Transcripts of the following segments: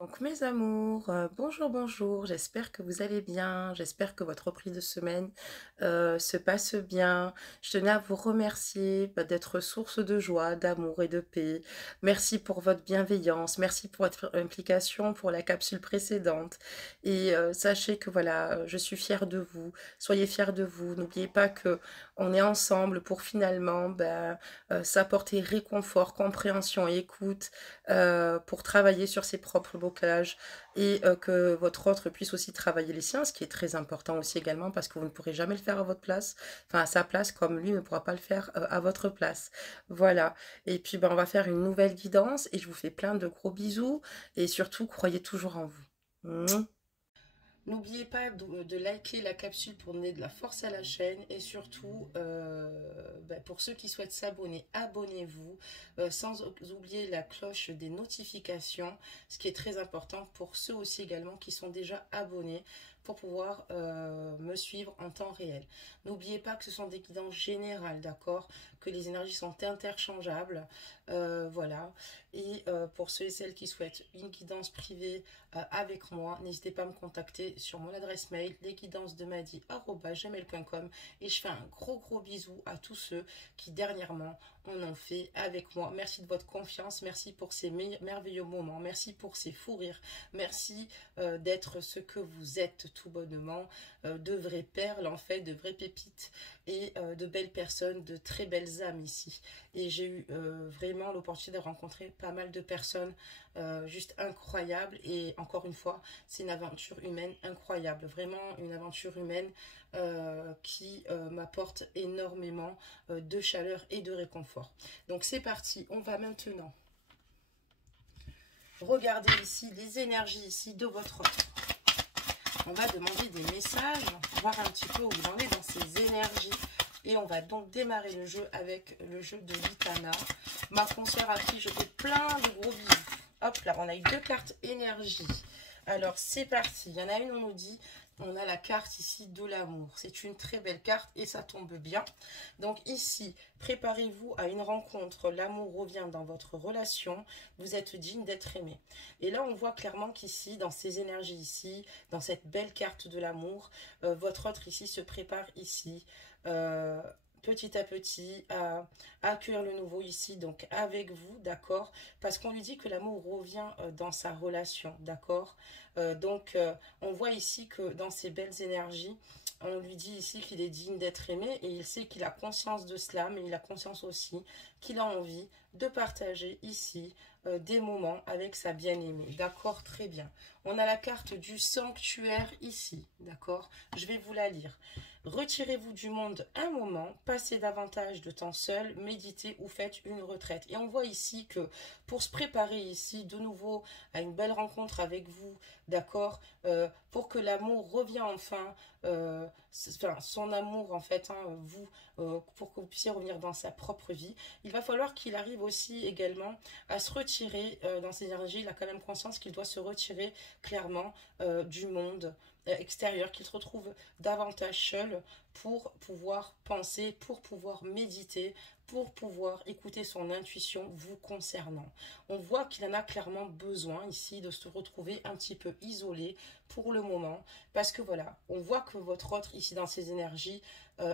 Donc mes amours, bonjour, bonjour, j'espère que vous allez bien, j'espère que votre reprise de semaine, se passe bien. Je tenais à vous remercier, d'être source de joie, d'amour et de paix. Merci pour votre bienveillance, merci pour votre implication pour la capsule précédente et sachez que voilà, je suis fière de vous. Soyez fiers de vous. N'oubliez pas que on est ensemble pour finalement, s'apporter réconfort, compréhension et écoute, pour travailler sur ses propres blocages et que votre autre puisse aussi travailler les siens, ce qui est très important aussi également parce que vous ne pourrez jamais le faire à votre place, enfin à sa place comme lui ne pourra pas le faire à votre place. Voilà. Et puis on va faire une nouvelle guidance et je vous fais plein de gros bisous et surtout croyez toujours en vous. Mouah. N'oubliez pas de liker la capsule pour donner de la force à la chaîne et surtout, pour ceux qui souhaitent s'abonner, abonnez-vous, sans oublier la cloche des notifications, ce qui est très important pour ceux aussi également qui sont déjà abonnés pour pouvoir me suivre en temps réel. N'oubliez pas que ce sont des guidances générales, d'accord? Que les énergies sont interchangeables, voilà. Et pour ceux et celles qui souhaitent une guidance privée avec moi, n'hésitez pas à me contacter sur mon adresse mail lesguidancesdemadi@gmail.com et je fais un gros bisou à tous ceux qui dernièrement en ont fait avec moi. Merci de votre confiance, merci pour ces merveilleux moments, merci pour ces fous rires, merci d'être ce que vous êtes tout bonnement, de vraies perles en fait, de vraies pépites et de belles personnes, de très belles âmes ici. Et j'ai eu vraiment l'opportunité de rencontrer pas mal de personnes juste incroyables et encore une fois, c'est une aventure humaine incroyable, vraiment une aventure humaine qui m'apporte énormément de chaleur et de réconfort. Donc c'est parti, on va maintenant regarder ici les énergies ici de votre autre. On va demander des messages, voir un petit peu où vous en êtes dans ces énergies. Et on va donc démarrer le jeu avec le jeu de l'Itana. Ma consoeur à qui je fais plein de gros bisous. Hop là, on a eu 2 cartes énergie. Alors c'est parti. Il y en a une, on nous dit, on a la carte ici de l'amour. C'est une très belle carte et ça tombe bien. Donc ici, préparez-vous à une rencontre. L'amour revient dans votre relation. Vous êtes digne d'être aimé. Et là, on voit clairement qu'ici, dans ces énergies ici, dans cette belle carte de l'amour, votre autre ici se prépare ici. Petit à petit à accueillir le nouveau ici, donc avec vous, d'accord, parce qu'on lui dit que l'amour revient dans sa relation, d'accord, on voit ici que dans ces belles énergies, on lui dit ici qu'il est digne d'être aimé et il sait qu'il a conscience de cela, mais il a conscience aussi qu'il a envie de partager ici des moments avec sa bien-aimée, d'accord, très bien. On a la carte du sanctuaire ici, d'accord, je vais vous la lire. Retirez-vous du monde un moment, passez davantage de temps seul, méditez ou faites une retraite. Et on voit ici que pour se préparer ici de nouveau à une belle rencontre avec vous, d'accord, pour que l'amour revienne enfin, son amour en fait, hein, vous, pour que vous puissiez revenir dans sa propre vie, il va falloir qu'il arrive aussi également à se retirer dans ses énergies. Il a quand même conscience qu'il doit se retirer clairement du monde extérieur, qu'il se retrouve davantage seul pour pouvoir penser, pour pouvoir méditer, pour pouvoir écouter son intuition vous concernant. On voit qu'il en a clairement besoin ici de se retrouver un petit peu isolé pour le moment, parce que voilà, on voit que votre autre ici dans ses énergies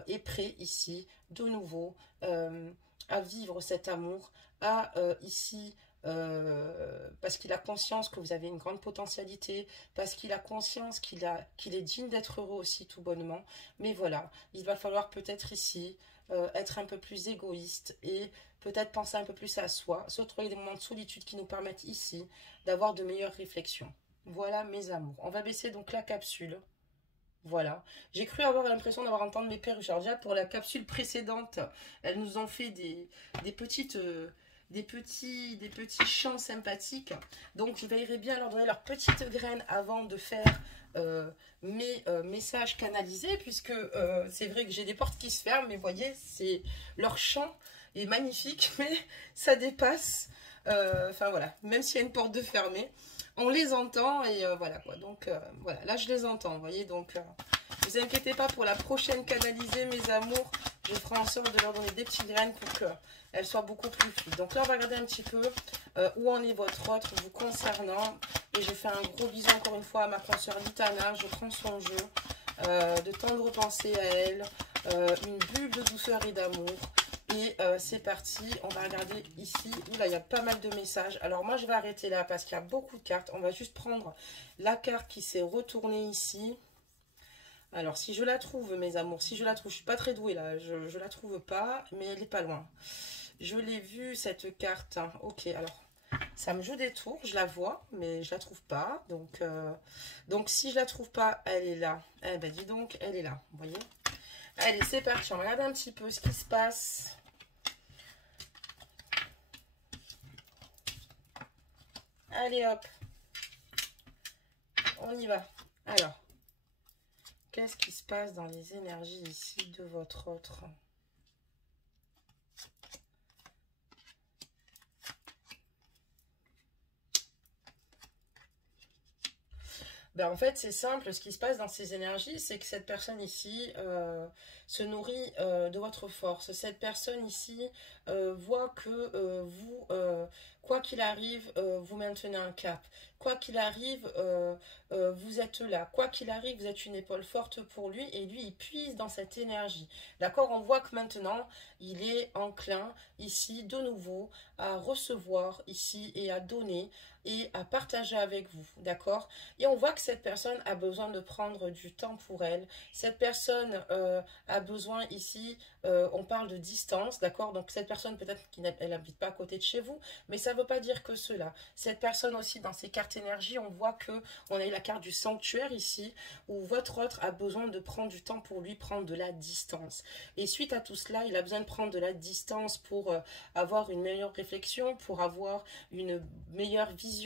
est prêt ici de nouveau à vivre cet amour, à ici parce qu'il a conscience que vous avez une grande potentialité, parce qu'il a conscience qu'il est digne d'être heureux aussi tout bonnement. Mais voilà, il va falloir peut-être ici être un peu plus égoïste et peut-être penser un peu plus à soi, se trouver des moments de solitude qui nous permettent ici d'avoir de meilleures réflexions. Voilà mes amours. On va baisser donc la capsule. Voilà. J'ai cru avoir l'impression d'avoir entendu mes perruches. Alors déjà, pour la capsule précédente, elles nous ont fait des petites... des petits chants sympathiques. Donc, je veillerai bien à leur donner leurs petites graines avant de faire mes messages canalisés, puisque c'est vrai que j'ai des portes qui se ferment, mais vous voyez, c'est leur chant est magnifique, mais ça dépasse. Enfin, voilà, même s'il y a une porte de fermée, on les entend et voilà quoi. Donc, voilà, là, je les entends, vous voyez, donc... Ne vous inquiétez pas pour la prochaine canalisée, mes amours. Je ferai en sorte de leur donner des petites graines pour qu'elles soient beaucoup plus fluides. Donc là, on va regarder un petit peu où en est votre autre vous concernant. Et je fais un gros bisou encore une fois à ma consoeur Litana. Je prends son jeu, de tendre pensée à elle, une bulle de douceur et d'amour. Et c'est parti, on va regarder ici. Là, il y a pas mal de messages. Alors moi, je vais arrêter là parce qu'il y a beaucoup de cartes. On va juste prendre la carte qui s'est retournée ici. Alors, si je la trouve, mes amours, si je la trouve, je suis pas très douée là, je la trouve pas, mais elle est pas loin. Je l'ai vue, cette carte. Hein. Ok, alors, ça me joue des tours, je la vois, mais je la trouve pas. Donc si je la trouve pas, elle est là. Eh ben, dis donc, elle est là, vous voyez. Allez, c'est parti, on va regarder un petit peu ce qui se passe. Allez, hop. On y va. Alors. Qu'est-ce qui se passe dans les énergies ici de votre autre? Ben, en fait, c'est simple. Ce qui se passe dans ces énergies, c'est que cette personne ici se nourrit de votre force. Cette personne ici voit que vous, quoi qu'il arrive, vous maintenez un cap. Quoi qu'il arrive, vous êtes là. Quoi qu'il arrive, vous êtes une épaule forte pour lui et lui, il puise dans cette énergie. D'accord? On voit que maintenant, il est enclin ici, de nouveau, à recevoir ici et à donner et à partager avec vous. D'accord? Et on voit que cette personne a besoin de prendre du temps pour elle. Cette personne a besoin ici, on parle de distance, d'accord? Donc cette personne peut-être qu'elle n'habite pas à côté de chez vous, mais ça ne veut pas dire que cela. Cette personne aussi, dans ses cartes énergie, on voit que on a eu la carte du sanctuaire ici, où votre autre a besoin de prendre du temps pour lui, prendre de la distance. Et suite à tout cela, il a besoin de prendre de la distance pour avoir une meilleure réflexion, pour avoir une meilleure vision,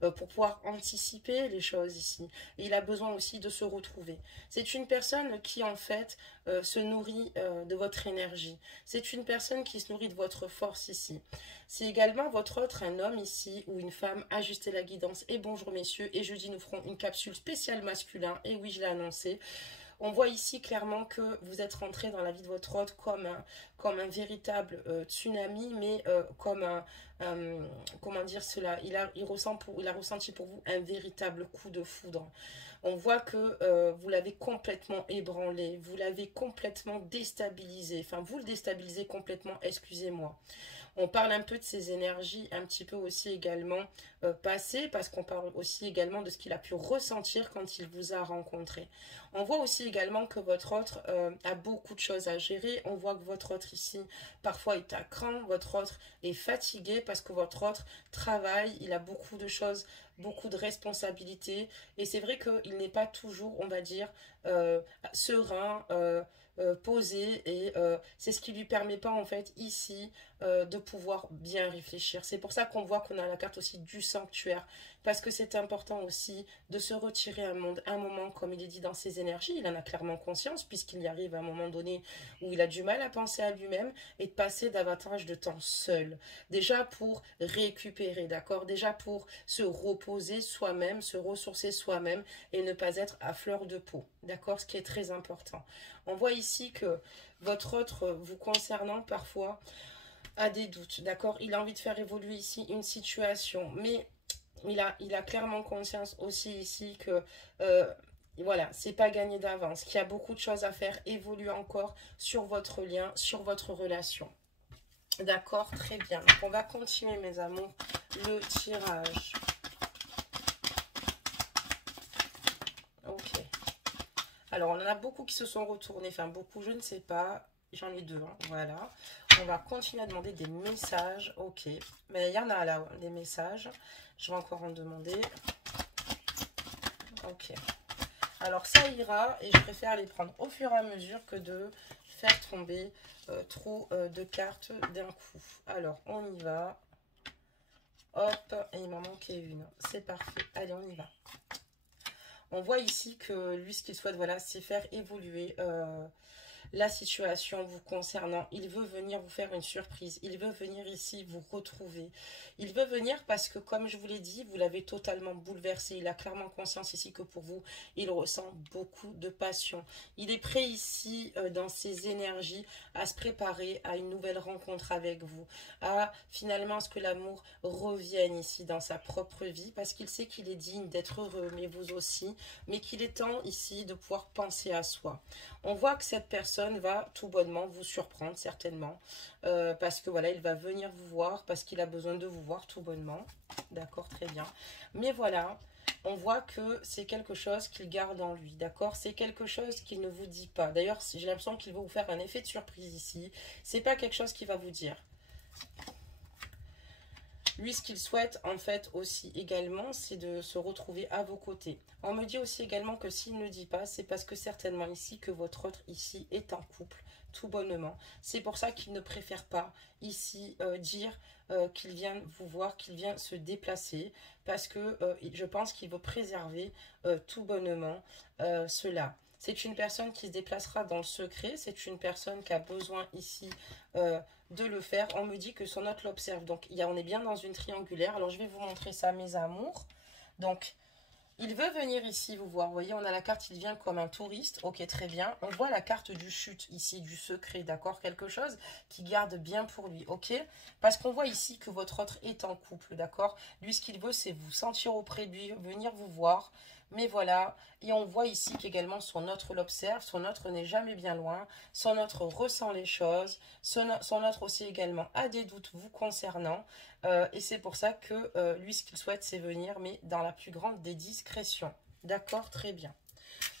pour pouvoir anticiper les choses ici. Et il a besoin aussi de se retrouver. C'est une personne qui en fait se nourrit de votre énergie. C'est une personne qui se nourrit de votre force ici. C'est également votre autre, un homme ici ou une femme. Ajustez la guidance et bonjour messieurs. Et jeudi nous ferons une capsule spéciale masculin. Et oui, je l'ai annoncé. On voit ici clairement que vous êtes rentré dans la vie de votre autre comme un véritable tsunami, mais comme comment dire cela, il a ressenti pour vous un véritable coup de foudre. On voit que vous l'avez complètement ébranlé, vous l'avez complètement déstabilisé, enfin vous le déstabilisez complètement, excusez-moi. On parle un peu de ses énergies, un petit peu aussi également passées, parce qu'on parle aussi également de ce qu'il a pu ressentir quand il vous a rencontré. On voit aussi également que votre autre a beaucoup de choses à gérer. On voit que votre autre ici, parfois est à cran, votre autre est fatigué parce que votre autre travaille, il a beaucoup de choses, beaucoup de responsabilités. Et c'est vrai qu'il n'est pas toujours, on va dire, serein, posé, et c'est ce qui lui permet pas en fait ici de pouvoir bien réfléchir. C'est pour ça qu'on voit qu'on a la carte aussi du sanctuaire, parce que c'est important aussi de se retirer un moment, comme il est dit dans ses énergies. Il en a clairement conscience puisqu'il y arrive à un moment donné où il a du mal à penser à lui-même, et de passer davantage de temps seul, déjà pour récupérer, d'accord, déjà pour se reposer soi-même, se ressourcer soi-même et ne pas être à fleur de peau, d'accord, ce qui est très important. On voit ici que votre autre, vous concernant parfois, a des doutes, d'accord. Il a envie de faire évoluer ici une situation, mais il a clairement conscience aussi ici que voilà, c'est pas gagné d'avance, qu'il y a beaucoup de choses à faire évoluer encore sur votre lien, sur votre relation. D'accord, très bien. Donc on va continuer, mes amours, le tirage. Ok. Alors, on en a beaucoup qui se sont retournés. Enfin, beaucoup, je ne sais pas. J'en ai deux, hein. Voilà. On va continuer à demander des messages. Ok. Mais il y en a là, des messages. Je vais encore en demander. Ok. Alors, ça ira. Et je préfère les prendre au fur et à mesure que de faire tomber trop de cartes d'un coup. Alors, on y va. Hop. Et il m'en manquait une. C'est parfait. Allez, on y va. On voit ici que lui, ce qu'il souhaite, voilà, c'est faire évoluer la situation vous concernant. Il veut venir vous faire une surprise. Il veut venir ici vous retrouver. Il veut venir parce que, comme je vous l'ai dit, vous l'avez totalement bouleversé. Il a clairement conscience ici que pour vous, il ressent beaucoup de passion. Il est prêt ici, dans ses énergies, à se préparer à une nouvelle rencontre avec vous. À finalement ce que l'amour revienne ici dans sa propre vie. Parce qu'il sait qu'il est digne d'être heureux, mais vous aussi. Mais qu'il est temps ici de pouvoir penser à soi. On voit que cette personne va tout bonnement vous surprendre certainement, parce que voilà, il va venir vous voir, parce qu'il a besoin de vous voir tout bonnement, d'accord, très bien, mais voilà, on voit que c'est quelque chose qu'il garde en lui, d'accord, c'est quelque chose qu'il ne vous dit pas, d'ailleurs j'ai l'impression qu'il veut vous faire un effet de surprise ici, c'est pas quelque chose qu'il va vous dire. Lui, ce qu'il souhaite, en fait, aussi également, c'est de se retrouver à vos côtés. On me dit aussi également que s'il ne dit pas, c'est parce que certainement ici, que votre autre ici est en couple, tout bonnement. C'est pour ça qu'il ne préfère pas ici dire qu'il vient vous voir, qu'il vient se déplacer, parce que je pense qu'il veut préserver tout bonnement cela. C'est une personne qui se déplacera dans le secret. C'est une personne qui a besoin ici de le faire. On me dit que son hôte l'observe. Donc, on est bien dans une triangulaire. Alors, je vais vous montrer ça, mes amours. Donc, il veut venir ici vous voir. Vous voyez, on a la carte, il vient comme un touriste. Ok, très bien. On voit la carte du chute ici, du secret, d'accord? Quelque chose qui garde bien pour lui, ok? Parce qu'on voit ici que votre autre est en couple, d'accord? Lui, ce qu'il veut, c'est vous sentir auprès de lui, venir vous voir. Mais voilà, et on voit ici qu'également son autre l'observe, son autre n'est jamais bien loin, son autre ressent les choses, son autre aussi également a des doutes vous concernant, et c'est pour ça que lui, ce qu'il souhaite, c'est venir, mais dans la plus grande des discrétions. D'accord, très bien.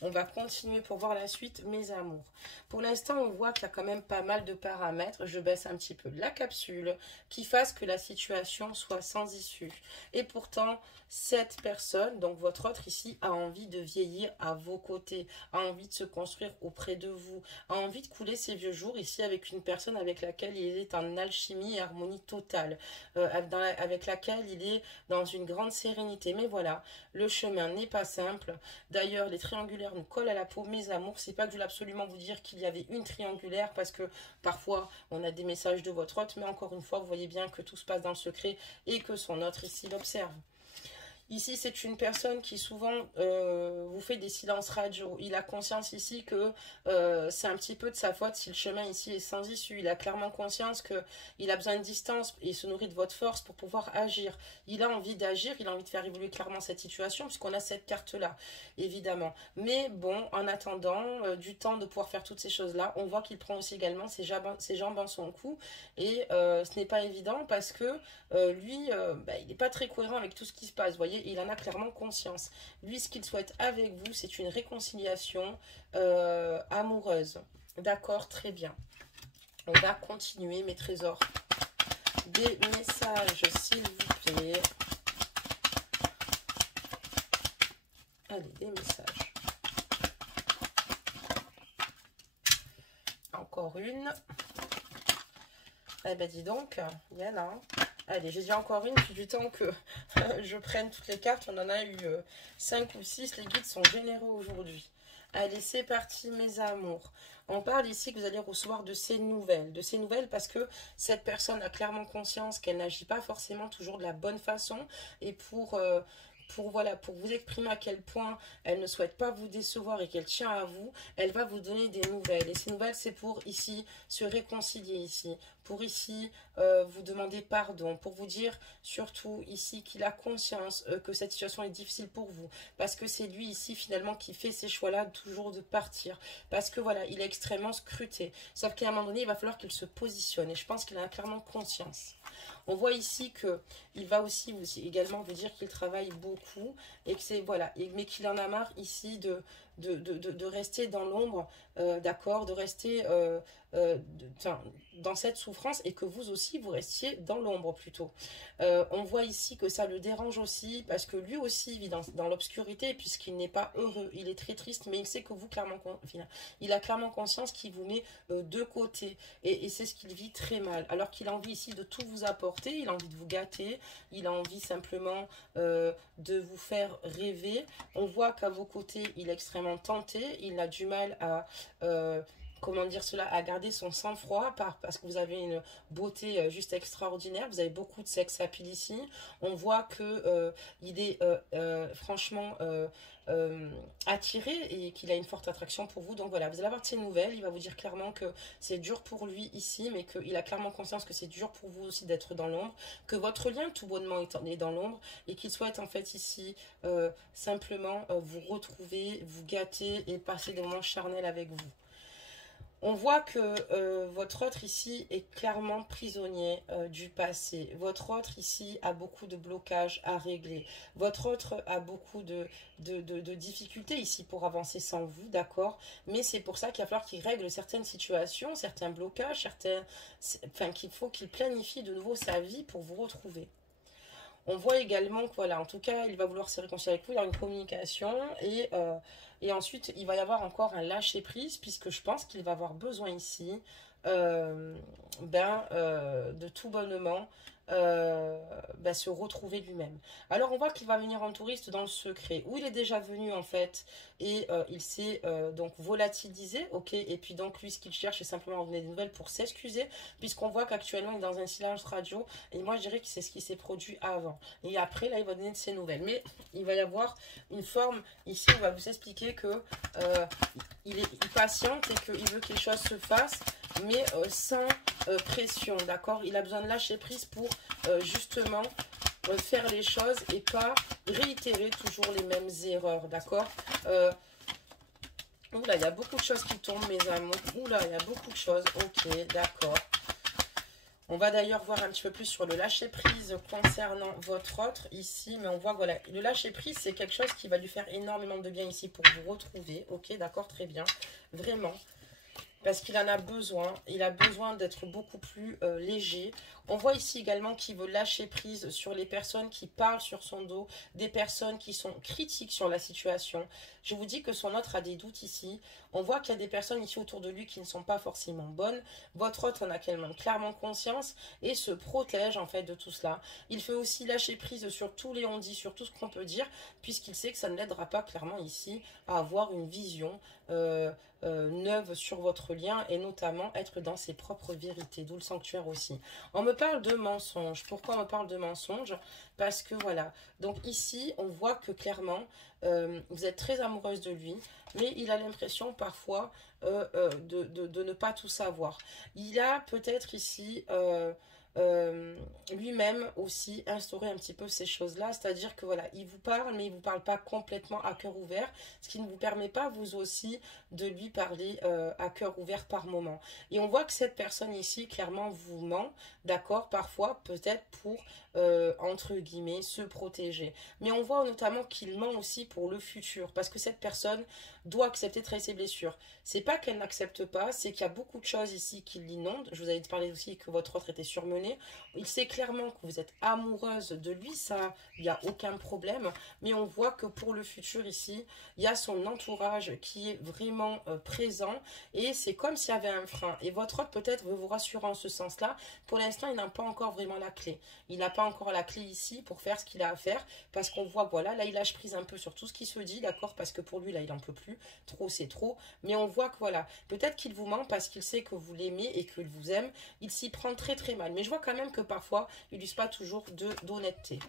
On va continuer pour voir la suite, mes amours. Pour l'instant, on voit qu'il y a quand même pas mal de paramètres. Je baisse un petit peu la capsule qui fasse que la situation soit sans issue. Et pourtant, cette personne, donc votre autre ici, a envie de vieillir à vos côtés, a envie de se construire auprès de vous, a envie de couler ses vieux jours ici avec une personne avec laquelle il est en alchimie et harmonie totale, avec laquelle il est dans une grande sérénité. Mais voilà, le chemin n'est pas simple. D'ailleurs, les triangulaires nous collent à la peau, mes amours. C'est pas que je voulais absolument vous dire qu'il y avait une triangulaire, parce que parfois, on a des messages de votre hôte, mais encore une fois, vous voyez bien que tout se passe dans le secret et que son autre ici l'observe. Ici, c'est une personne qui souvent vous fait des silences radio. Il a conscience ici que c'est un petit peu de sa faute si le chemin ici est sans issue. Il a clairement conscience qu'il a besoin de distance et se nourrit de votre force pour pouvoir agir. Il a envie d'agir, il a envie de faire évoluer clairement cette situation puisqu'on a cette carte-là, évidemment. Mais bon, en attendant du temps de pouvoir faire toutes ces choses-là, on voit qu'il prend aussi également ses jambes en son cou. Et ce n'est pas évident parce que lui, il n'est pas très cohérent avec tout ce qui se passe. Vous voyez, il en a clairement conscience. Lui, ce qu'il souhaite avec vous, c'est une réconciliation amoureuse. D'accord, très bien. On va continuer, mes trésors. Des messages, s'il vous plaît. Allez, des messages. Encore une. Eh ben, dis donc, il y en a. Allez, j'ai dit encore une, puis du temps que je prenne toutes les cartes, on en a eu 5 ou 6, les guides sont généreux aujourd'hui. Allez, c'est parti, mes amours. On parle ici que vous allez recevoir de ces nouvelles parce que cette personne a clairement conscience qu'elle n'agit pas forcément toujours de la bonne façon, et pour vous exprimer à quel point elle ne souhaite pas vous décevoir et qu'elle tient à vous, elle va vous donner des nouvelles. Et ces nouvelles, c'est pour ici se réconcilier ici, pour ici vous demander pardon, pour vous dire surtout ici qu'il a conscience que cette situation est difficile pour vous, parce que c'est lui ici finalement qui fait ces choix-là toujours de partir, parce que voilà, il est extrêmement scruté. Sauf qu'à un moment donné, il va falloir qu'il se positionne, et je pense qu'il en a clairement conscience. On voit ici qu'il va aussi également vous dire qu'il travaille beaucoup et que c'est voilà, mais qu'il en a marre ici de rester dans l'ombre, d'accord, de rester dans cette souffrance, et que vous aussi vous restiez dans l'ombre plutôt. On voit ici que ça le dérange aussi parce que lui aussi vit dans l'obscurité puisqu'il n'est pas heureux, il est très triste, mais il sait que vous clairement, il a clairement conscience qu'il vous met de côté, et c'est ce qu'il vit très mal, alors qu'il a envie ici de tout vous apporter, il a envie de vous gâter, il a envie simplement de vous faire rêver. On voit qu'à vos côtés il est extrêmement tenté, il a du mal à comment dire cela, à garder son sang-froid parce que vous avez une beauté juste extraordinaire. Vous avez beaucoup de sex appeal ici. On voit que il est franchement attiré et qu'il a une forte attraction pour vous. Donc voilà, vous allez avoir de ses nouvelles. Il va vous dire clairement que c'est dur pour lui ici, mais qu'il a clairement conscience que c'est dur pour vous aussi d'être dans l'ombre, que votre lien tout bonnement est dans l'ombre et qu'il souhaite en fait ici simplement vous retrouver, vous gâter et passer des moments charnels avec vous. On voit que votre autre ici est clairement prisonnier du passé. Votre autre ici a beaucoup de blocages à régler. Votre autre a beaucoup de difficultés ici pour avancer sans vous, d'accord? Mais c'est pour ça qu'il va falloir qu'il règle certaines situations, certains blocages, enfin qu'il faut qu'il planifie de nouveau sa vie pour vous retrouver. On voit également que, voilà, en tout cas, il va vouloir se réconcilier avec vous, il y aura une communication et ensuite, il va y avoir encore un lâcher-prise puisque je pense qu'il va avoir besoin ici de tout bonnement se retrouver lui-même. Alors, on voit qu'il va venir en touriste dans le secret, où il est déjà venu en fait et il s'est donc volatilisé, ok, et puis donc lui, ce qu'il cherche, c'est simplement en donner des nouvelles pour s'excuser, puisqu'on voit qu'actuellement, il est dans un silence radio et moi, je dirais que c'est ce qui s'est produit avant. Et après, là, il va donner de ses nouvelles. Mais il va y avoir une forme, ici, on va vous expliquer que il patiente et qu'il veut que les choses se fassent, mais sans pression, d'accord? Il a besoin de lâcher prise pour justement faire les choses et pas réitérer toujours les mêmes erreurs, d'accord? Oula, il y a beaucoup de choses qui tombent, mes amours. Oula, il y a beaucoup de choses. Ok, d'accord. On va d'ailleurs voir un petit peu plus sur le lâcher-prise concernant votre autre ici. Mais on voit, voilà, le lâcher-prise, c'est quelque chose qui va lui faire énormément de bien ici pour vous retrouver. Ok, d'accord, très bien. Vraiment. Parce qu'il en a besoin. Il a besoin d'être beaucoup plus léger. On voit ici également qu'il veut lâcher prise sur les personnes qui parlent sur son dos, des personnes qui sont critiques sur la situation. Je vous dis que son autre a des doutes ici. On voit qu'il y a des personnes ici autour de lui qui ne sont pas forcément bonnes. Votre autre en a clairement conscience et se protège en fait de tout cela. Il fait aussi lâcher prise sur tous les on-dit, sur tout ce qu'on peut dire, puisqu'il sait que ça ne l'aidera pas clairement ici à avoir une vision neuve sur votre lien et notamment être dans ses propres vérités, d'où le sanctuaire aussi. On me parle de mensonges. Pourquoi on me parle de mensonges? Parce que voilà, donc ici on voit que clairement vous êtes très amoureuse de lui, mais il a l'impression parfois de ne pas tout savoir. Il a peut-être ici lui-même aussi instaurer un petit peu ces choses-là, c'est-à-dire que voilà, il vous parle, mais il ne vous parle pas complètement à cœur ouvert, ce qui ne vous permet pas, vous aussi, de lui parler à cœur ouvert par moment. Et on voit que cette personne ici, clairement, vous ment, d'accord, parfois, peut-être pour, entre guillemets, se protéger. Mais on voit notamment qu'il ment aussi pour le futur, parce que cette personne doit accepter de traiter ses blessures. C'est pas qu'elle n'accepte pas, c'est qu'il y a beaucoup de choses ici qui l'inondent. Je vous avais parlé aussi que votre autre était surmené. Il sait clairement que vous êtes amoureuse de lui, ça, il n'y a aucun problème. Mais on voit que pour le futur ici, il y a son entourage qui est vraiment présent et c'est comme s'il y avait un frein. Et votre autre peut-être veut vous rassurer en ce sens-là. Pour l'instant, il n'a pas encore vraiment la clé. Il n'a pas encore la clé ici pour faire ce qu'il a à faire parce qu'on voit, voilà, là, il lâche prise un peu sur tout ce qui se dit, d'accord, parce que pour lui, là, il n'en peut plus. Trop, c'est trop. Mais on voit que, voilà, peut-être qu'il vous ment parce qu'il sait que vous l'aimez et qu'il vous aime. Il s'y prend très, très mal. Mais je vois quand même que parfois, il n'use pas toujours d'honnêteté.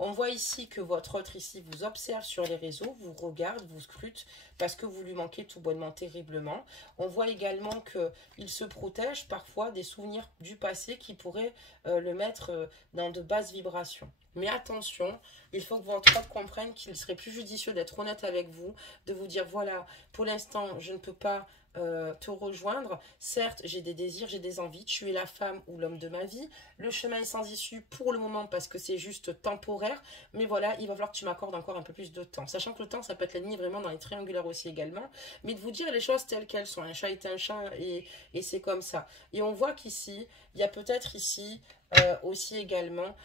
On voit ici que votre autre ici vous observe sur les réseaux, vous regarde, vous scrute parce que vous lui manquez tout bonnement terriblement. On voit également qu'il se protège parfois des souvenirs du passé qui pourraient le mettre dans de basses vibrations. Mais attention, il faut que votre autre comprenne qu'il serait plus judicieux d'être honnête avec vous, de vous dire voilà, pour l'instant, je ne peux pas te rejoindre. Certes, j'ai des désirs, j'ai des envies. Tu es la femme ou l'homme de ma vie. Le chemin est sans issue pour le moment parce que c'est juste temporaire. Mais voilà, il va falloir que tu m'accordes encore un peu plus de temps. Sachant que le temps, ça peut être l'ennemi vraiment dans les triangulaires aussi également. Mais de vous dire les choses telles qu'elles sont. Un chat est un chat et c'est comme ça. Et on voit qu'ici, il y a peut-être ici aussi également,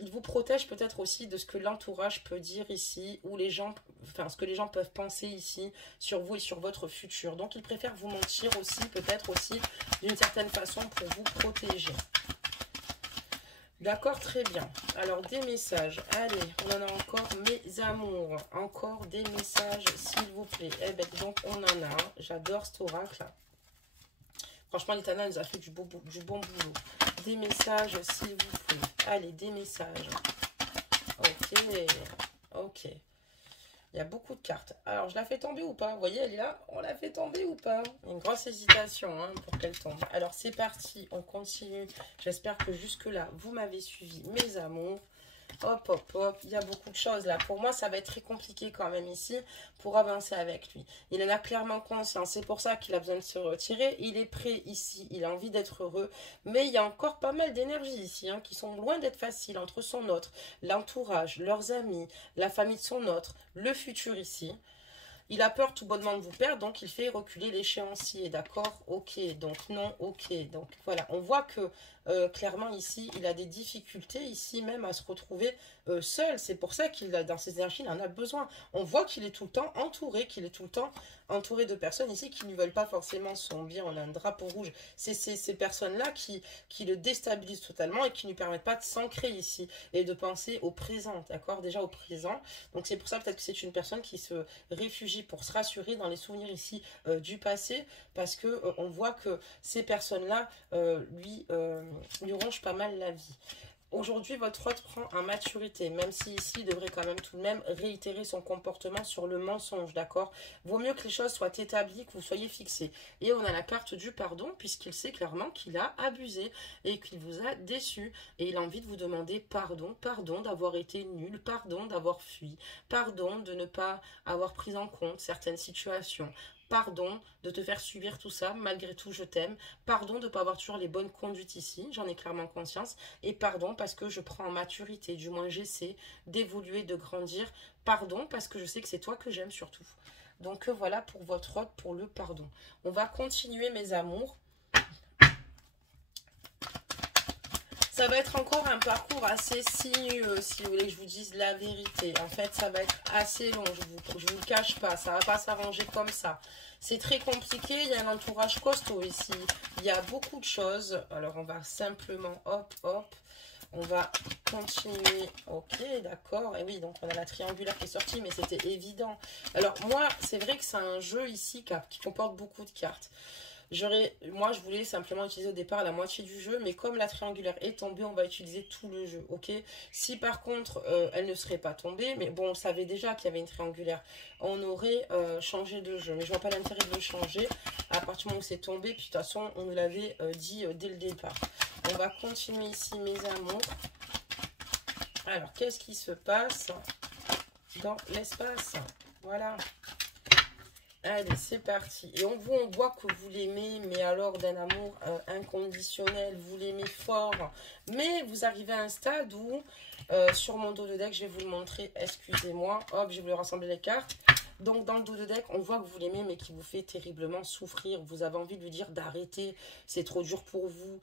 il vous protège peut-être aussi de ce que l'entourage peut dire ici, ou les gens, enfin ce que les gens peuvent penser ici sur vous et sur votre futur. Donc il préfère vous mentir aussi, peut-être aussi d'une certaine façon pour vous protéger. D'accord, très bien. Alors des messages, allez, on en a encore, mes amours, encore des messages s'il vous plaît. Eh bien donc on en a, j'adore cet oracle. Franchement, l'Itana nous a fait du bon boulot. Des messages, s'il vous plaît. Allez, des messages. Ok, ok. Il y a beaucoup de cartes. Alors, je la fais tomber ou pas? Vous voyez, elle est là. On la fait tomber ou pas? Une grosse hésitation hein, pour qu'elle tombe. Alors, c'est parti. On continue. J'espère que jusque-là, vous m'avez suivi, mes amours. Hop, hop, hop. Il y a beaucoup de choses là. Pour moi, ça va être très compliqué quand même ici pour avancer avec lui. Il en a clairement conscience. C'est pour ça qu'il a besoin de se retirer. Il est prêt ici. Il a envie d'être heureux. Mais il y a encore pas mal d'énergie ici hein, qui sont loin d'être faciles entre son autre, l'entourage, leurs amis, la famille de son autre, le futur ici. Il a peur tout bonnement de vous perdre, donc il fait reculer l'échéancier, d'accord? Ok, donc non, ok. Donc voilà, on voit que clairement ici, il a des difficultés ici même à se retrouver seul. C'est pour ça qu'il a dans ses énergies, il en a besoin. On voit qu'il est tout le temps entouré, qu'il est tout le temps entouré de personnes ici qui ne veulent pas forcément son bien. On a un drapeau rouge. C'est ces personnes-là qui le déstabilisent totalement et qui ne lui permettent pas de s'ancrer ici et de penser au présent, d'accord? Déjà au présent. Donc c'est pour ça peut-être que c'est une personne qui se réfugie pour se rassurer dans les souvenirs ici du passé, parce que on voit que ces personnes-là lui rongent pas mal la vie. Aujourd'hui, votre hôte prend en maturité, même si ici, il devrait quand même tout de même réitérer son comportement sur le mensonge, d'accord? Vaut mieux que les choses soient établies, que vous soyez fixés. Et on a la carte du pardon, puisqu'il sait clairement qu'il a abusé et qu'il vous a déçu. Et il a envie de vous demander pardon, pardon d'avoir été nul, pardon d'avoir fui, pardon de ne pas avoir pris en compte certaines situations. Pardon de te faire subir tout ça, malgré tout je t'aime. Pardon de ne pas avoir toujours les bonnes conduites ici, j'en ai clairement conscience. Et pardon parce que je prends en maturité, du moins j'essaie d'évoluer, de grandir. Pardon parce que je sais que c'est toi que j'aime surtout. Donc voilà pour votre hôte, pour le pardon. On va continuer mes amours. Ça va être encore un parcours assez sinueux, si vous voulez que je vous dise la vérité. En fait, ça va être assez long, je vous le cache pas. Ça va pas s'arranger comme ça. C'est très compliqué, il y a un entourage costaud ici. Il y a beaucoup de choses. Alors, on va simplement, hop, hop. On va continuer. Ok, d'accord. Et oui, donc on a la triangulaire qui est sortie, mais c'était évident. Alors, moi, c'est vrai que c'est un jeu ici qui comporte beaucoup de cartes. Moi, je voulais simplement utiliser au départ la moitié du jeu, mais comme la triangulaire est tombée, on va utiliser tout le jeu, ok? Si par contre, elle ne serait pas tombée, mais bon, on savait déjà qu'il y avait une triangulaire, on aurait changé de jeu. Mais je vois pas l'intérêt de le changer à partir du moment où c'est tombé, puis de toute façon, on nous l'avait dit dès le départ. On va continuer ici, mes amours. Alors, qu'est-ce qui se passe dans l'espace? Voilà. Allez, c'est parti. Et on voit que vous l'aimez, mais alors d'un amour inconditionnel, vous l'aimez fort. Mais vous arrivez à un stade où, sur mon dos de deck, je vais vous le montrer, excusez-moi. Hop, je vais vous le rassembler les cartes. Donc, dans le dos de deck, on voit que vous l'aimez, mais qui vous fait terriblement souffrir. Vous avez envie de lui dire d'arrêter. C'est trop dur pour vous.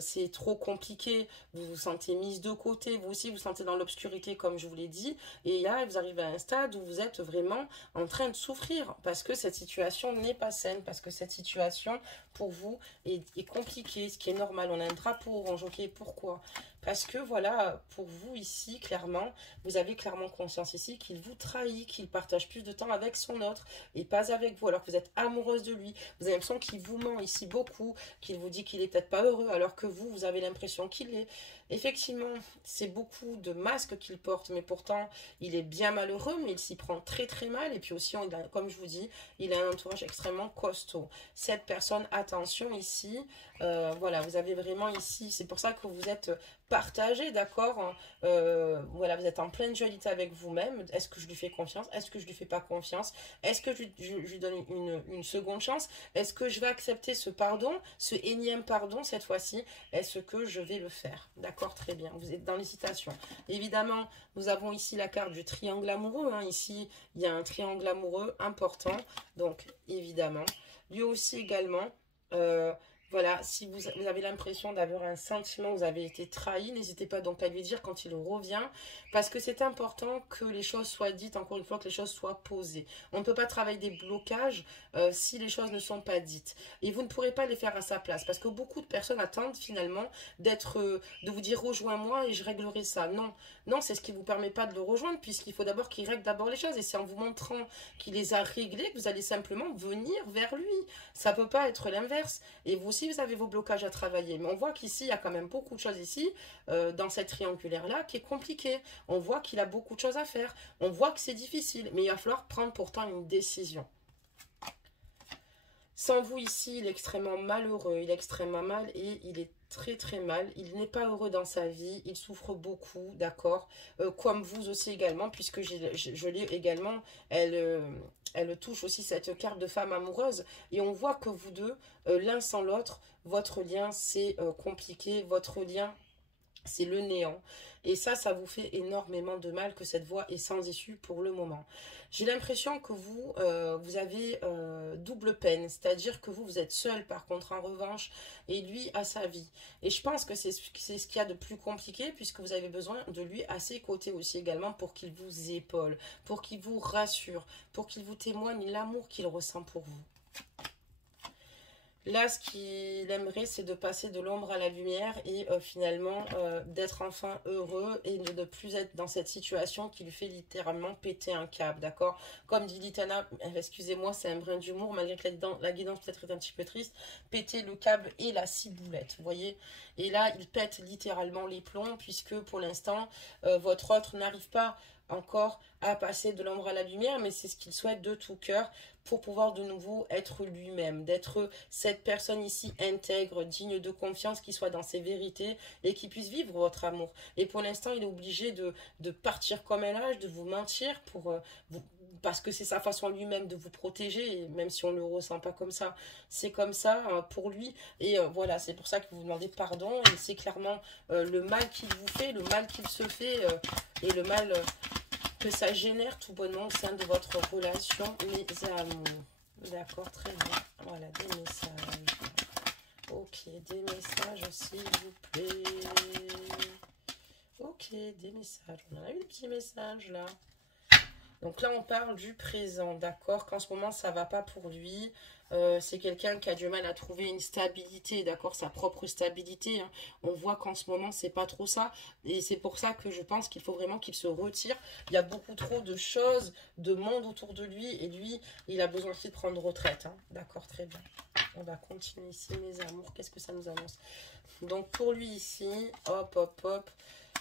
C'est trop compliqué. Vous vous sentez mise de côté. Vous aussi, vous sentez dans l'obscurité, comme je vous l'ai dit. Et là, vous arrivez à un stade où vous êtes vraiment en train de souffrir. Parce que cette situation n'est pas saine. Parce que cette situation, pour vous, est compliquée. Ce qui est normal. On a un drapeau orange. Ok, pourquoi ? Parce que voilà, pour vous ici, clairement, vous avez clairement conscience ici qu'il vous trahit, qu'il partage plus de temps avec son autre et pas avec vous, alors que vous êtes amoureuse de lui. Vous avez l'impression qu'il vous ment ici beaucoup, qu'il vous dit qu'il est peut-être pas heureux, alors que vous avez l'impression qu'il est. Effectivement, c'est beaucoup de masques qu'il porte, mais pourtant, il est bien malheureux, mais il s'y prend très très mal. Et puis aussi, comme je vous dis, il a un entourage extrêmement costaud. Cette personne, attention ici, voilà, vous avez vraiment ici, c'est pour ça que vous êtes partagé, d'accord, voilà, vous êtes en pleine dualité avec vous-même. Est-ce que je lui fais confiance? Est-ce que je lui fais pas confiance? Est-ce que je lui donne une seconde chance? Est-ce que je vais accepter ce pardon, ce énième pardon cette fois-ci? Est-ce que je vais le faire? D'accord, très bien, vous êtes dans l'hésitation. Évidemment, nous avons ici la carte du triangle amoureux, hein. Ici, il y a un triangle amoureux important, donc évidemment. Lui aussi également, voilà, si vous avez l'impression d'avoir un sentiment, vous avez été trahi, n'hésitez pas donc à lui dire quand il revient, parce que c'est important que les choses soient dites, encore une fois, que les choses soient posées. On ne peut pas travailler des blocages si les choses ne sont pas dites. Et vous ne pourrez pas les faire à sa place, parce que beaucoup de personnes attendent finalement de vous dire rejoins-moi et je réglerai ça. Non, non, c'est ce qui ne vous permet pas de le rejoindre, puisqu'il faut d'abord qu'il règle d'abord les choses, et c'est en vous montrant qu'il les a réglées que vous allez simplement venir vers lui. Ça ne peut pas être l'inverse. Et vous aussi, vous avez vos blocages à travailler. Mais on voit qu'ici, il y a quand même beaucoup de choses ici, dans cette triangulaire-là, qui est compliquée. On voit qu'il a beaucoup de choses à faire. On voit que c'est difficile, mais il va falloir prendre pourtant une décision. Sans vous ici, il est extrêmement malheureux, il est extrêmement mal et il est très très mal. Il n'est pas heureux dans sa vie, il souffre beaucoup, d'accord, comme vous aussi également, puisque je l'ai également, elle touche aussi cette carte de femme amoureuse. Et on voit que vous deux, l'un sans l'autre, votre lien c'est compliqué, votre lien c'est le néant. Et ça vous fait énormément de mal que cette voie est sans issue pour le moment. J'ai l'impression que vous, vous avez double peine. C'est-à-dire que vous êtes seul par contre en revanche. Et lui a sa vie. Et je pense que c'est ce qu'il y a de plus compliqué. Puisque vous avez besoin de lui à ses côtés aussi également. Pour qu'il vous épaule. Pour qu'il vous rassure. Pour qu'il vous témoigne l'amour qu'il ressent pour vous. Là, ce qu'il aimerait, c'est de passer de l'ombre à la lumière et finalement d'être enfin heureux et de ne plus être dans cette situation qui lui fait littéralement péter un câble, d'accord? Comme dit Litana, excusez-moi, c'est un brin d'humour, malgré que la guidance peut-être est un petit peu triste, péter le câble et la ciboulette, vous voyez? Et là, il pète littéralement les plombs puisque pour l'instant, votre autre n'arrive pas encore à passer de l'ombre à la lumière, mais c'est ce qu'il souhaite de tout cœur pour pouvoir de nouveau être lui-même, d'être cette personne ici intègre, digne de confiance, qui soit dans ses vérités et qui puisse vivre votre amour. Et pour l'instant, il est obligé de partir comme un lâche, de vous mentir pour parce que c'est sa façon lui-même de vous protéger, et même si on ne le ressent pas comme ça, c'est comme ça pour lui. Et voilà, c'est pour ça que vous demandez pardon, et c'est clairement le mal qu'il vous fait, le mal qu'il se fait, et le mal que ça génère tout bonnement au sein de votre relation, mes amours. D'accord, très bien. Voilà, des messages. Ok, des messages, s'il vous plaît. Ok, des messages. On a eu des petits messages, là. Donc là, on parle du présent, d'accord? Qu'en ce moment, ça va pas pour lui. C'est quelqu'un qui a du mal à trouver une stabilité, d'accord? Sa propre stabilité. Hein. On voit qu'en ce moment, c'est pas trop ça. Et c'est pour ça que je pense qu'il faut vraiment qu'il se retire. Il y a beaucoup trop de choses, de monde autour de lui. Et lui, il a besoin aussi de prendre retraite. Hein. D'accord, très bien. On va continuer ici, mes amours. Qu'est-ce que ça nous annonce? Donc, pour lui ici, hop, hop, hop.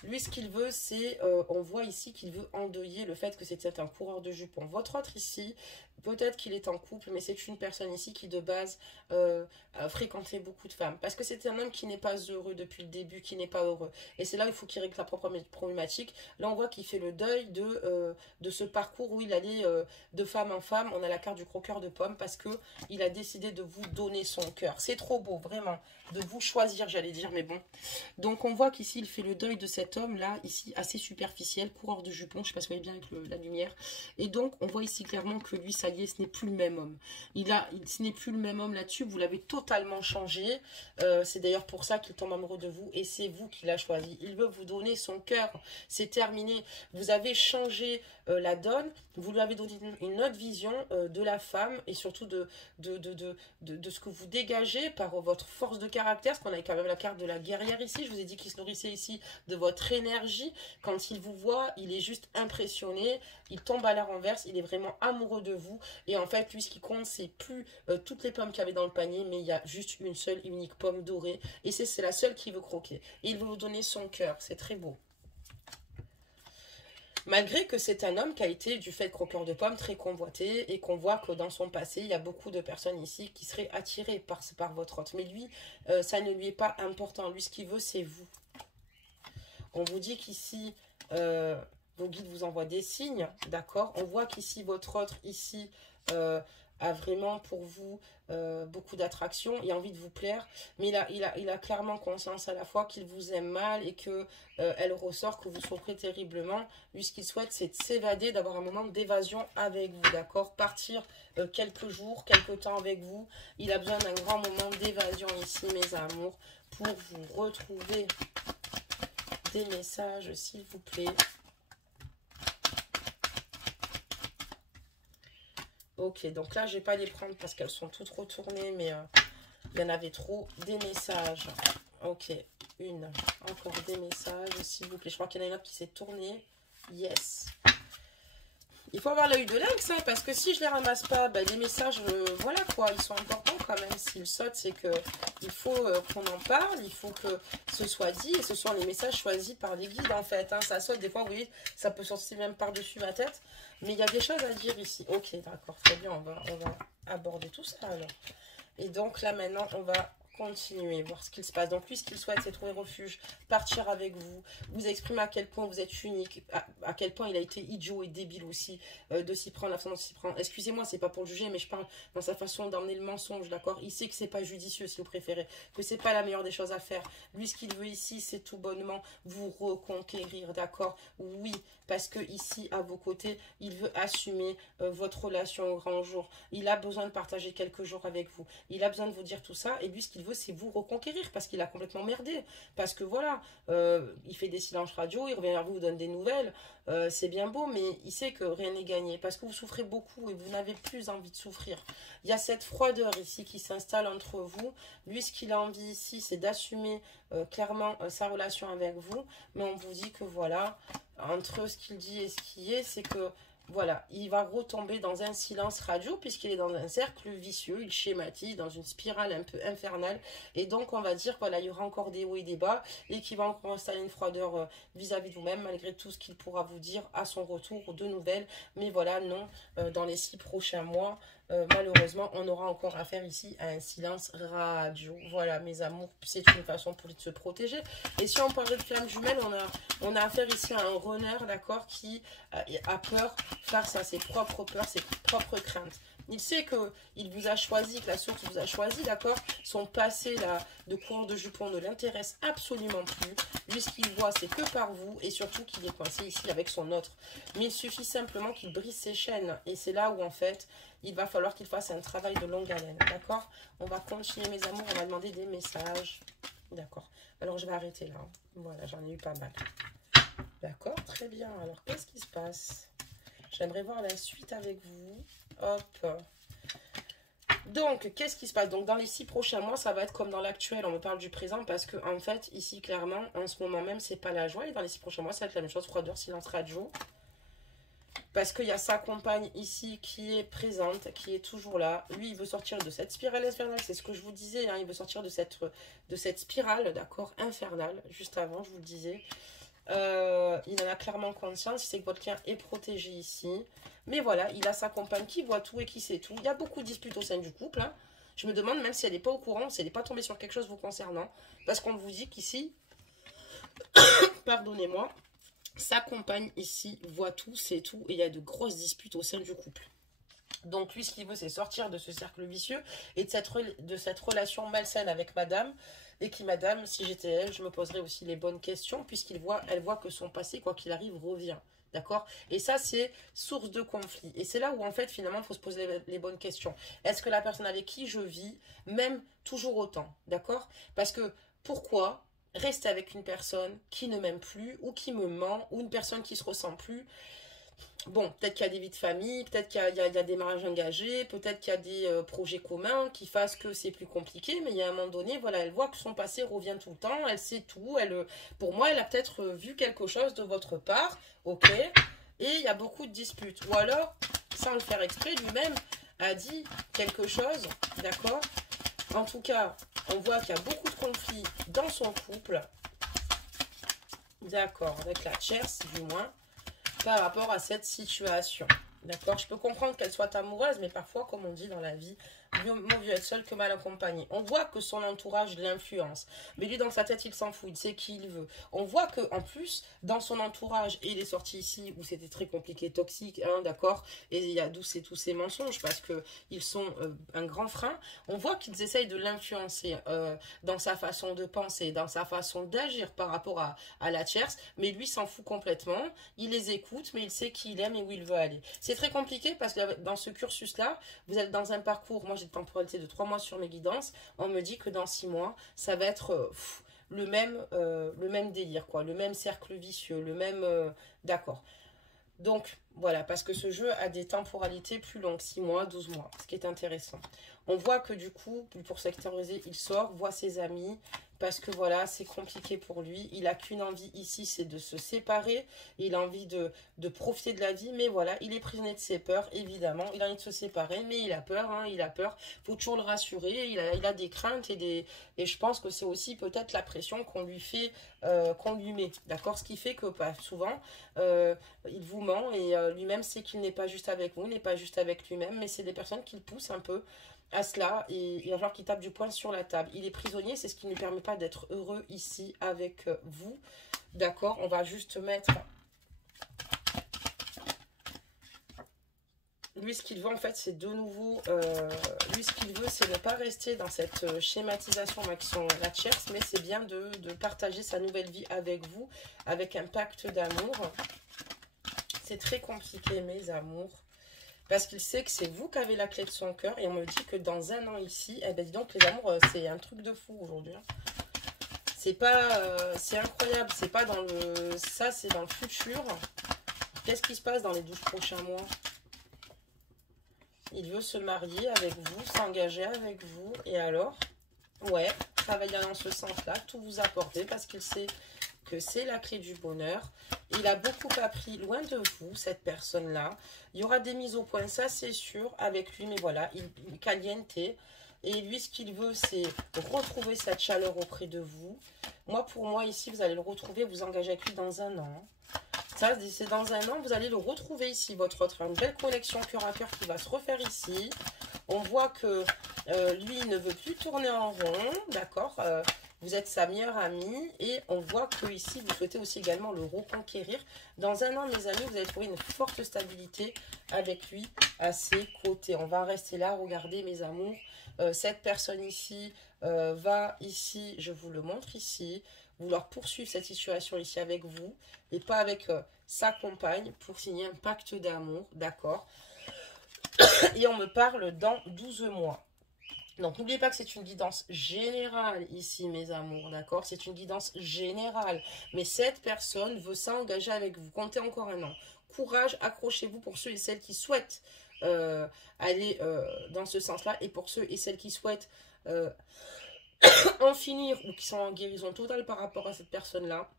Lui, ce qu'il veut, c'est, on voit ici qu'il veut endeuiller le fait que c'était un coureur de jupons. Votre autre ici, peut-être qu'il est en couple, mais c'est une personne ici qui, de base, a fréquenté beaucoup de femmes. Parce que c'est un homme qui n'est pas heureux depuis le début, qui n'est pas heureux. Et c'est là où il faut qu'il règle sa propre problématique. Là, on voit qu'il fait le deuil de ce parcours où il allait de femme en femme. On a la carte du croqueur de pommes parce qu'il a décidé de vous donner son cœur. C'est trop beau, vraiment, de vous choisir, j'allais dire, mais bon. Donc, on voit qu'ici, il fait le deuil de cet homme-là, ici, assez superficiel, coureur de jupons, je ne sais pas si vous voyez bien avec la lumière. Et donc, on voit ici clairement que lui, ça y est, ce n'est plus le même homme. Ce n'est plus le même homme là-dessus, vous l'avez totalement changé. C'est d'ailleurs pour ça qu'il tombe amoureux de vous, et c'est vous qui l'a choisi. Il veut vous donner son cœur, c'est terminé. Vous avez changé la donne, vous lui avez donné une autre vision de la femme, et surtout de ce que vous dégagez par votre force de caractère, parce qu'on a quand même la carte de la guerrière ici. Je vous ai dit qu'il se nourrissait ici de votre énergie. Quand il vous voit, il est juste impressionné, il tombe à la renverse, il est vraiment amoureux de vous. Et en fait, lui, ce qui compte, c'est plus toutes les pommes qu'il y avait dans le panier, mais il y a juste une seule unique pomme dorée. Et c'est la seule qu'il veut croquer. Et il veut vous donner son cœur. C'est très beau. Malgré que c'est un homme qui a été, du fait croqueur de pommes, très convoité, et qu'on voit que dans son passé, il y a beaucoup de personnes ici qui seraient attirées par votre hôte. Mais lui, ça ne lui est pas important. Lui, ce qu'il veut, c'est vous. On vous dit qu'ici, vos guides vous envoient des signes, d'accord? On voit qu'ici, votre autre, ici, a vraiment pour vous beaucoup d'attraction et envie de vous plaire. Mais il a clairement conscience à la fois qu'il vous aime mal et que elle ressort que vous souffrez terriblement. Lui, ce qu'il souhaite, c'est de s'évader, d'avoir un moment d'évasion avec vous, d'accord? Partir quelques jours, quelques temps avec vous. Il a besoin d'un grand moment d'évasion ici, mes amours, pour vous retrouver. Des messages, s'il vous plaît. Ok, donc là, je vais pas les prendre parce qu'elles sont toutes retournées, mais il y en avait trop. Des messages. Ok, encore des messages, s'il vous plaît. Je crois qu'il y en a une autre qui s'est tournée. Yes. Il faut avoir l'œil de lynx, hein, parce que si je les ramasse pas, bah, les messages, voilà quoi, ils sont importants quand même. S'ils sautent, c'est que il faut qu'on en parle, il faut que ce soit dit, et ce sont les messages choisis par les guides en fait. Hein. Ça saute, des fois, vous voyez, ça peut sortir même par-dessus ma tête, mais il y a des choses à dire ici. Ok, d'accord, très bien, on va aborder tout ça alors. Et donc là maintenant, on va continuer, voir ce qu'il se passe. Donc lui, ce qu'il souhaite, c'est trouver refuge, partir avec vous, vous exprimer à quel point vous êtes unique, à quel point il a été idiot et débile aussi de s'y prendre, la façon dont s'y prend. Excusez-moi, c'est pas pour le juger, mais je parle dans sa façon d'emmener le mensonge, d'accord? Il sait que c'est pas judicieux, si vous préférez, que c'est pas la meilleure des choses à faire. Lui, ce qu'il veut ici, c'est tout bonnement vous reconquérir, d'accord? Oui, parce que ici, à vos côtés, il veut assumer votre relation au grand jour. Il a besoin de partager quelques jours avec vous. Il a besoin de vous dire tout ça, et lui, ce qu'il veut, c'est vous reconquérir, parce qu'il a complètement merdé. Parce que voilà, il fait des silences radio, il revient vers vous, vous donne des nouvelles. C'est bien beau, mais il sait que rien n'est gagné, parce que vous souffrez beaucoup et vous n'avez plus envie de souffrir. Il y a cette froideur ici qui s'installe entre vous. Lui, ce qu'il a envie ici, c'est d'assumer clairement sa relation avec vous, mais on vous dit que voilà, entre ce qu'il dit et ce qui est, c'est que voilà, il va retomber dans un silence radio puisqu'il est dans un cercle vicieux, il schématise dans une spirale un peu infernale. Et donc, on va dire voilà, il y aura encore des hauts et des bas et qu'il va encore installer une froideur vis-à-vis de vous-même malgré tout ce qu'il pourra vous dire à son retour de nouvelles. Mais voilà, non, dans les 6 prochains mois, malheureusement, on aura encore affaire ici à un silence radio. Voilà, mes amours, c'est une façon pour lui de se protéger. Et si on parlait de flamme jumelle, on a affaire ici à un runner, d'accord, qui a peur face à ses propres peurs, ses propres craintes. Il sait qu'il vous a choisi, que la source vous a choisi, d'accord. Son passé là, de coureur de jupon ne l'intéresse absolument plus. Lui, ce qu'il voit, c'est que par vous, et surtout qu'il est coincé ici avec son autre. Mais il suffit simplement qu'il brise ses chaînes. Et c'est là où, en fait, il va falloir qu'il fasse un travail de longue haleine, d'accord. On va continuer, mes amours, on va demander des messages. D'accord. Alors, je vais arrêter là. Voilà, j'en ai eu pas mal. D'accord, très bien. Alors, qu'est-ce qui se passe? J'aimerais voir la suite avec vous. Hop. Donc, qu'est-ce qui se passe? Donc, dans les 6 prochains mois, ça va être comme dans l'actuel. On me parle du présent parce que, en fait, ici, clairement, en ce moment même, c'est pas la joie. Et dans les 6 prochains mois, ça va être la même chose. Froideur, silence, radio. Parce qu'il y a sa compagne ici qui est présente, qui est toujours là. Lui, il veut sortir de cette spirale infernale. C'est ce que je vous disais. Hein, il veut sortir de cette spirale, d'accord, infernale. Juste avant, je vous le disais. Il en a clairement conscience, il sait que votre client est protégé ici. Mais voilà, il a sa compagne qui voit tout et qui sait tout. Il y a beaucoup de disputes au sein du couple. Hein. Je me demande même si elle n'est pas au courant, si elle n'est pas tombée sur quelque chose vous concernant. Parce qu'on vous dit qu'ici, pardonnez-moi, sa compagne ici voit tout, sait tout. Et il y a de grosses disputes au sein du couple. Donc lui, ce qu'il veut, c'est sortir de ce cercle vicieux et de cette relation malsaine avec madame. Et qui, madame, si j'étais elle, je me poserais aussi les bonnes questions, puisqu'elle voit que son passé, quoi qu'il arrive, revient. D'accord? Et ça, c'est source de conflit. Et c'est là où, en fait, finalement, il faut se poser les bonnes questions. Est-ce que la personne avec qui je vis m'aime toujours autant? D'accord? Parce que, pourquoi rester avec une personne qui ne m'aime plus, ou qui me ment, ou une personne qui se ressent plus? Bon, peut-être qu'il y a des vies de famille, peut-être qu'il y a des mariages engagés, peut-être qu'il y a des projets communs qui fassent que c'est plus compliqué, mais il y a un moment donné, voilà, elle voit que son passé revient tout le temps, elle sait tout, pour moi, elle a peut-être vu quelque chose de votre part, ok, et il y a beaucoup de disputes. Ou alors, sans le faire exprès, lui-même a dit quelque chose, d'accord. En tout cas, on voit qu'il y a beaucoup de conflits dans son couple, d'accord, avec la tierce, du moins, par rapport à cette situation. D'accord? Je peux comprendre qu'elle soit amoureuse, mais parfois, comme on dit dans la vie, mieux vaut être seul que mal accompagné. On voit que son entourage l'influence. Mais lui, dans sa tête, il s'en fout. Il sait qui il veut. On voit que en plus, dans son entourage, et il est sorti ici où c'était très compliqué, toxique, hein, d'accord? Et il y a tous ces mensonges parce qu'ils sont un grand frein. On voit qu'ils essayent de l'influencer dans sa façon de penser, dans sa façon d'agir par rapport à la tierce. Mais lui s'en fout complètement. Il les écoute, mais il sait qui il aime et où il veut aller. C'est très compliqué parce que dans ce cursus-là, vous êtes dans un parcours, moi j'ai une temporalité de 3 mois sur mes guidances, on me dit que dans 6 mois, ça va être le même délire, quoi, le même cercle vicieux, le même... d'accord. Donc, Voilà, parce que ce jeu a des temporalités plus longues, 6 mois, 12 mois, ce qui est intéressant. On voit que du coup, pour sectoriser, il sort, voit ses amis, parce que voilà, c'est compliqué pour lui. Il n'a qu'une envie ici, c'est de se séparer. Il a envie de profiter de la vie, mais voilà, il est prisonnier de ses peurs, évidemment. Il a envie de se séparer, mais il a peur, hein, il a peur. Il faut toujours le rassurer, il a des craintes et je pense que c'est aussi peut-être la pression qu'on lui fait, qu'on lui met, d'accord? Ce qui fait que bah, souvent, il vous ment et lui-même sait qu'il n'est pas juste avec vous, n'est pas juste avec lui-même, mais c'est des personnes qui le poussent un peu à cela et il va falloir qu'il tape du poing sur la table. Il est prisonnier, c'est ce qui ne lui permet pas d'être heureux ici avec vous. D'accord, on va juste mettre... Lui, ce qu'il veut, en fait, c'est de nouveau... lui, ce qu'il veut, c'est ne pas rester dans cette schématisation Maxon la tierce, mais c'est bien de partager sa nouvelle vie avec vous, avec un pacte d'amour. C'est très compliqué, mes amours. Parce qu'il sait que c'est vous qui avez la clé de son cœur. Et on me dit que dans un an ici, eh ben dis donc les amours, c'est un truc de fou aujourd'hui. Hein. C'est pas... c'est incroyable. C'est pas dans le... Ça, c'est dans le futur. Qu'est-ce qui se passe dans les 12 prochains mois? Il veut se marier avec vous, s'engager avec vous. Et alors? Ouais, travailler dans ce sens-là, tout vous apporter parce qu'il sait que c'est la clé du bonheur. Il a beaucoup appris loin de vous, cette personne-là. Il y aura des mises au point, ça c'est sûr, avec lui. Mais voilà, il est caliente. Et lui, ce qu'il veut, c'est retrouver cette chaleur auprès de vous. Moi, pour moi, ici, vous allez le retrouver, vous engager avec lui dans un an. Ça, c'est dans un an, vous allez le retrouver ici, votre autre. Une belle connexion cœur à cœur qui va se refaire ici. On voit que lui, il ne veut plus tourner en rond, d'accord. Vous êtes sa meilleure amie et on voit que ici, vous souhaitez aussi également le reconquérir. Dans un an, mes amis, vous allez trouver une forte stabilité avec lui à ses côtés. On va rester là, regardez mes amours. Cette personne ici va ici, je vous le montre ici, vouloir poursuivre cette situation ici avec vous et pas avec sa compagne pour signer un pacte d'amour, d'accord. Et on me parle dans 12 mois. Donc, n'oubliez pas que c'est une guidance générale ici, mes amours, d'accord? C'est une guidance générale. Mais cette personne veut s'engager avec vous. Comptez encore un an. Courage, accrochez-vous pour ceux et celles qui souhaitent aller dans ce sens-là. Et pour ceux et celles qui souhaitent en finir ou qui sont en guérison totale par rapport à cette personne-là,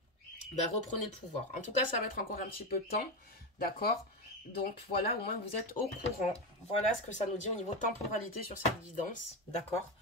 ben, reprenez le pouvoir. En tout cas, ça va mettre encore un petit peu de temps, d'accord? Donc voilà, au moins vous êtes au courant. Voilà ce que ça nous dit au niveau temporalité sur cette guidance. D'accord.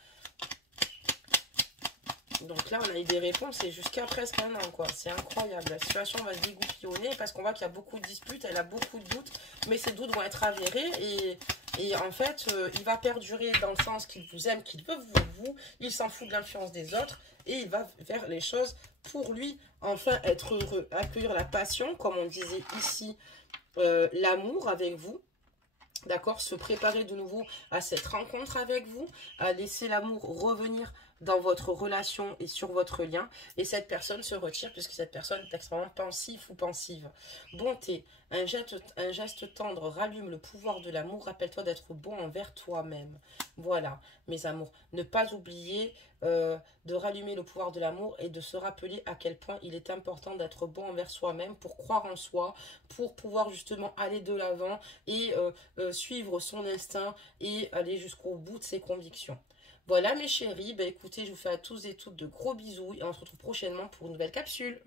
Donc là, on a eu des réponses et jusqu'à presque un an, quoi. C'est incroyable. La situation va se dégoupillonner parce qu'on voit qu'il y a beaucoup de disputes, elle a beaucoup de doutes. Mais ces doutes vont être avérés et en fait, il va perdurer dans le sens qu'il vous aime, qu'il veut vous. Il s'en fout de l'influence des autres et il va faire les choses pour lui. Enfin, être heureux, accueillir la passion, comme on disait ici. L'amour avec vous, d'accord, se préparer de nouveau à cette rencontre avec vous, à laisser l'amour revenir dans votre relation et sur votre lien, et cette personne se retire puisque cette personne est extrêmement pensive ou pensive. Bonté, un geste tendre rallume le pouvoir de l'amour, rappelle-toi d'être bon envers toi-même. Voilà, mes amours, ne pas oublier de rallumer le pouvoir de l'amour et de se rappeler à quel point il est important d'être bon envers soi-même pour croire en soi, pour pouvoir justement aller de l'avant et suivre son instinct et aller jusqu'au bout de ses convictions. Voilà mes chéris, bah écoutez, je vous fais à tous et toutes de gros bisous et on se retrouve prochainement pour une nouvelle capsule.